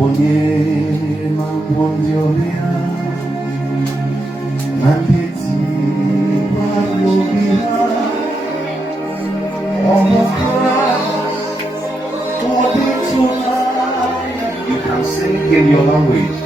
Obonye mambondiolia Manteti Palobia You can sing in your language.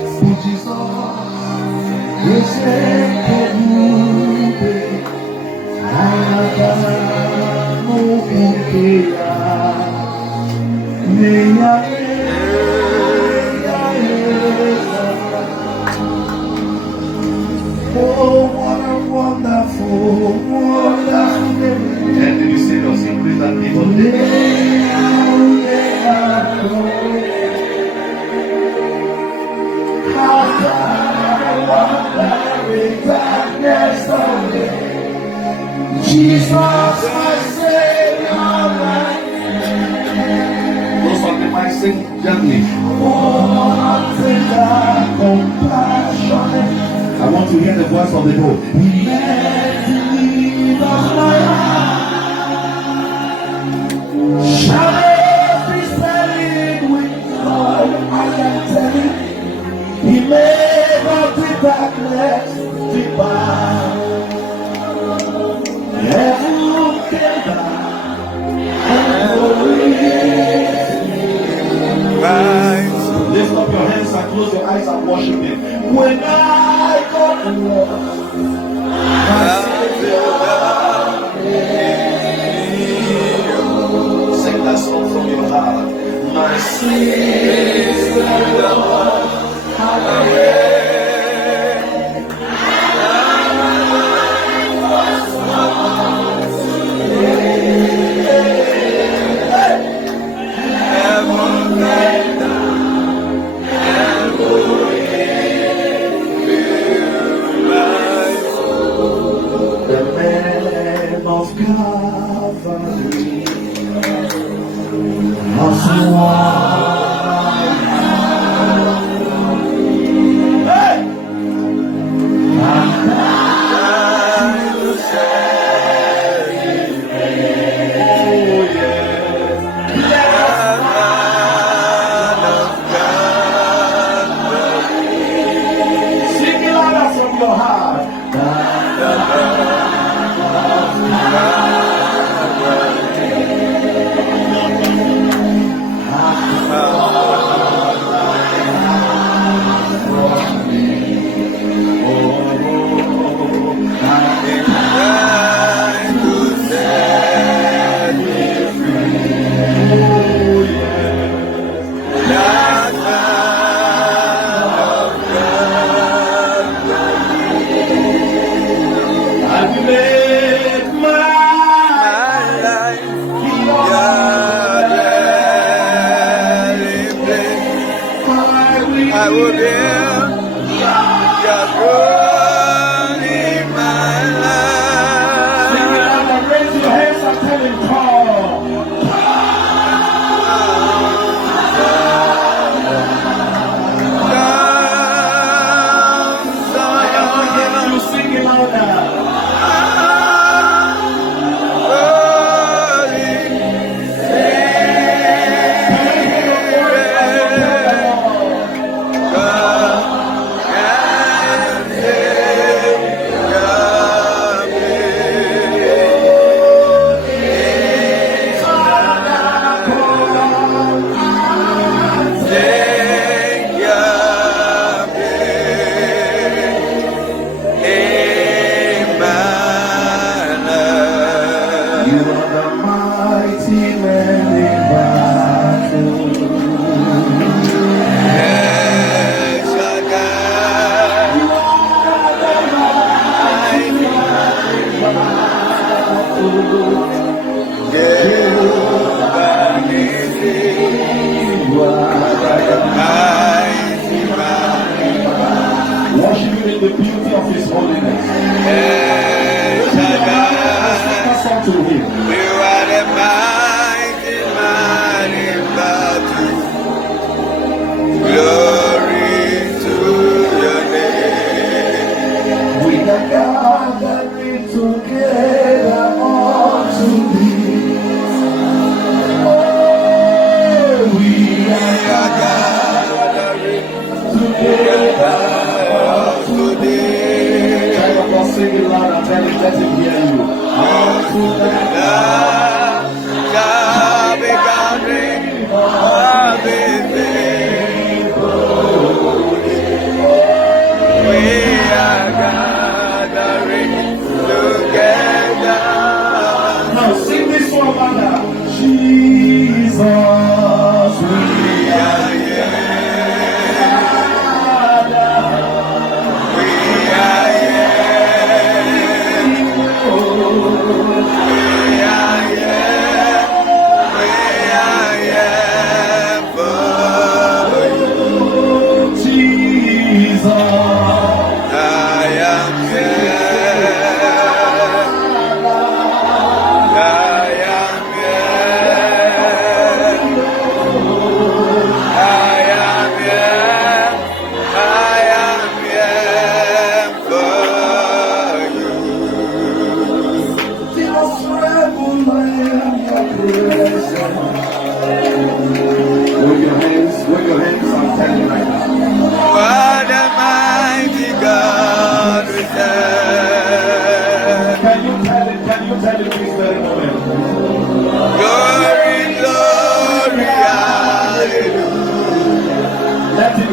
Oh, what a wonderful, wonderful day. And you say your secret and people how I wonder in darkness only. Jesus, my Savior, my those on the mic sing gently. Oh, tender compassion. I want to hear the voice of the Lord. He made me of my heart. Shall I be sailing with God? I am telling. He made of the darkness divine. Heaven came down and lift up your hands and close your eyes and worship Him. When I go to Lord, sing that song from your heart. My sins is the Lord, hallelujah. Of Calvary, sing it louder from your heart. I will be your good in my life. Sing it out and raise your hands and tell Him, Paul. You sing it louder. Yeah.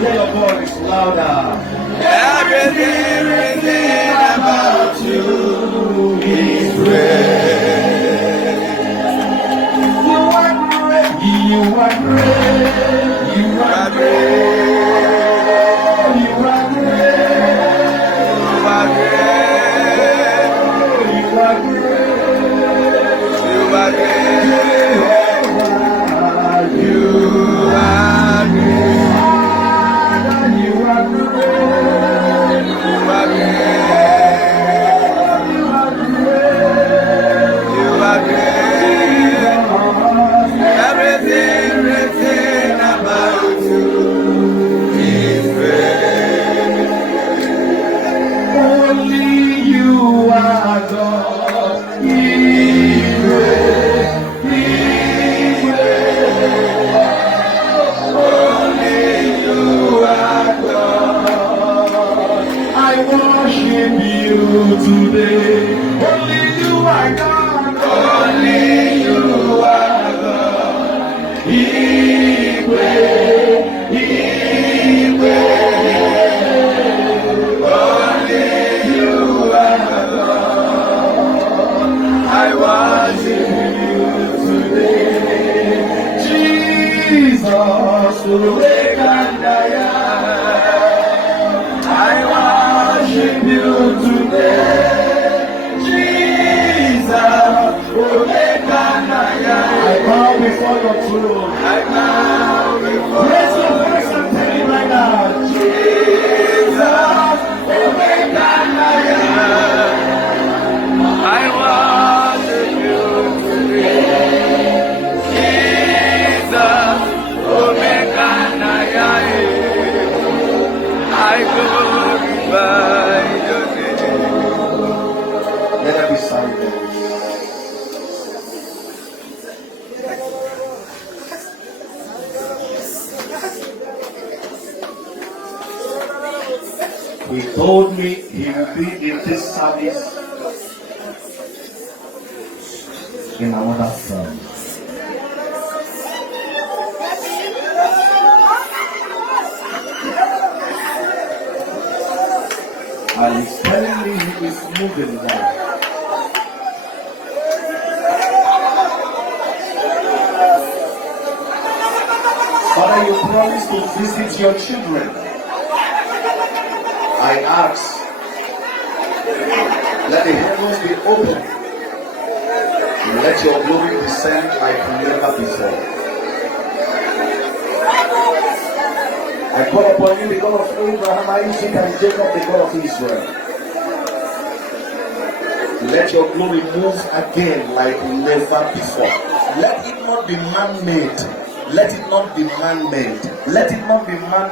hear your voice louder. Everything about you is great. You are great. You are great. You are great. You are great. You are great. You are great. You are great. You are great. You are great. You are great. You are great. Everything about you is great. Only you are God. Only you are God. I worship you today. Only you are God. Only you are God. Only you are God. I worship you today. Jesus, Urekandaya. I worship you today. Jesus, Urekandaya. I bow before your throne. I bow before Raise your voice and tell him right now. Jesus, Urekandaya. I worship you today. Jesus, Omega Nayai. I glorify your name. Let there be silence. He told me he will be in this service in another form. And he's telling me he is moving now. Father, you promised to visit your children. I ask, let the heavens be open. Let your glory descend like never before. I call upon you, the God of Abraham, Isaac, and Jacob, the God of Israel. Let your glory move again like never before. Let it not be man-made. Let it not be man-made. Let it not be man-made.